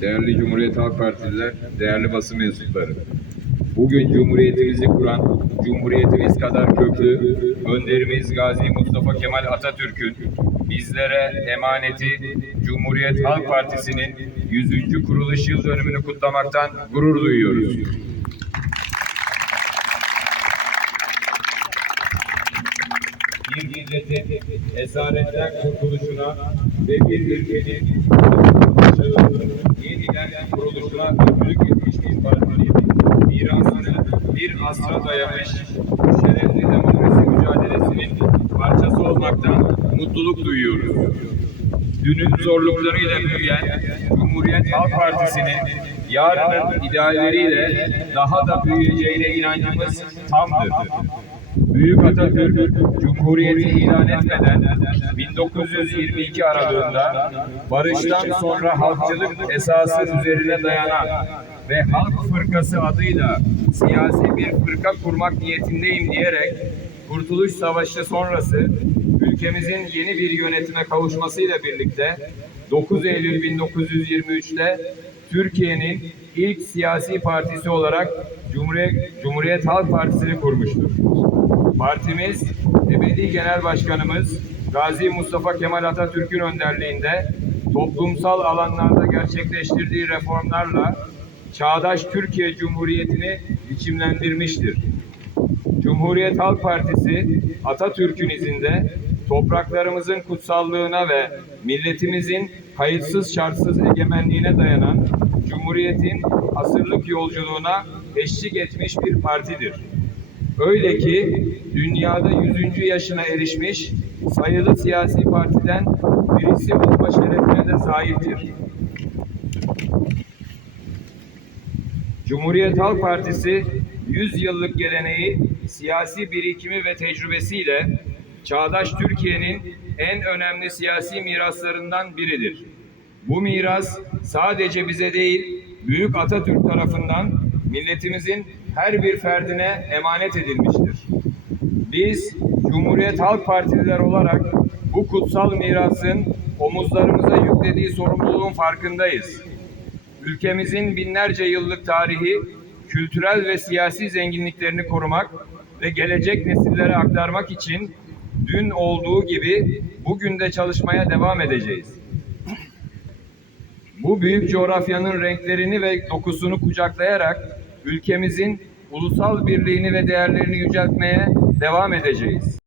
değerli Cumhuriyet Halk Partililer, değerli basın mensupları. Bugün Cumhuriyetimizi kuran, Cumhuriyetimiz kadar köklü önderimiz Gazi Mustafa Kemal Atatürk'ün bizlere emaneti Cumhuriyet Halk Partisi'nin 100. kuruluş yıl dönümünü kutlamaktan gurur duyuyoruz. bir milletin esaretten kurtuluşuna ve bir ülkenin yeniden kuruluşuna öncülük etmiş partinin mirasını bir asra dayamış şerefli demokrasi mücadelesinin parçası olmaktan mutluluk duyuyoruz. Dünün zorluklarıyla büyüyen Cumhuriyet Halk Partisi'nin yarının idealleriyle daha da büyüyeceğine inancımız tamdır. Büyük Atatürk Cumhuriyeti ilan etmeden 1922 aralığında barıştan sonra halkçılık esası üzerine dayanan ve Halk Fırkası adıyla siyasi bir fırka kurmak niyetindeyim diyerek Kurtuluş Savaşı sonrası ülkemizin yeni bir yönetime kavuşmasıyla birlikte 9 Eylül 1923'te Türkiye'nin ilk siyasi partisi olarak Cumhuriyet, Cumhuriyet Halk Partisi'ni kurmuştur. Partimiz, ebedi genel başkanımız Gazi Mustafa Kemal Atatürk'ün önderliğinde toplumsal alanlarda gerçekleştirdiği reformlarla çağdaş Türkiye Cumhuriyeti'ni biçimlendirmiştir. Cumhuriyet Halk Partisi Atatürk'ün izinde topraklarımızın kutsallığına ve milletimizin kayıtsız şartsız egemenliğine dayanan Cumhuriyet'in asırlık yolculuğuna eşlik etmiş bir partidir. Öyle ki dünyada 100. yaşına erişmiş sayılı siyasi partiden birisi olma şerefine de sahiptir. Cumhuriyet Halk Partisi 100 yıllık geleneği, siyasi birikimi ve tecrübesiyle çağdaş Türkiye'nin en önemli siyasi miraslarından biridir. Bu miras sadece bize değil, Büyük Atatürk tarafından milletimizin her bir ferdine emanet edilmiştir. Biz Cumhuriyet Halk Partililer olarak bu kutsal mirasın omuzlarımıza yüklediği sorumluluğun farkındayız. Ülkemizin binlerce yıllık tarihi, kültürel ve siyasi zenginliklerini korumak ve gelecek nesillere aktarmak için dün olduğu gibi bugün de çalışmaya devam edeceğiz. Bu büyük coğrafyanın renklerini ve dokusunu kucaklayarak ülkemizin ulusal birliğini ve değerlerini yüceltmeye devam edeceğiz.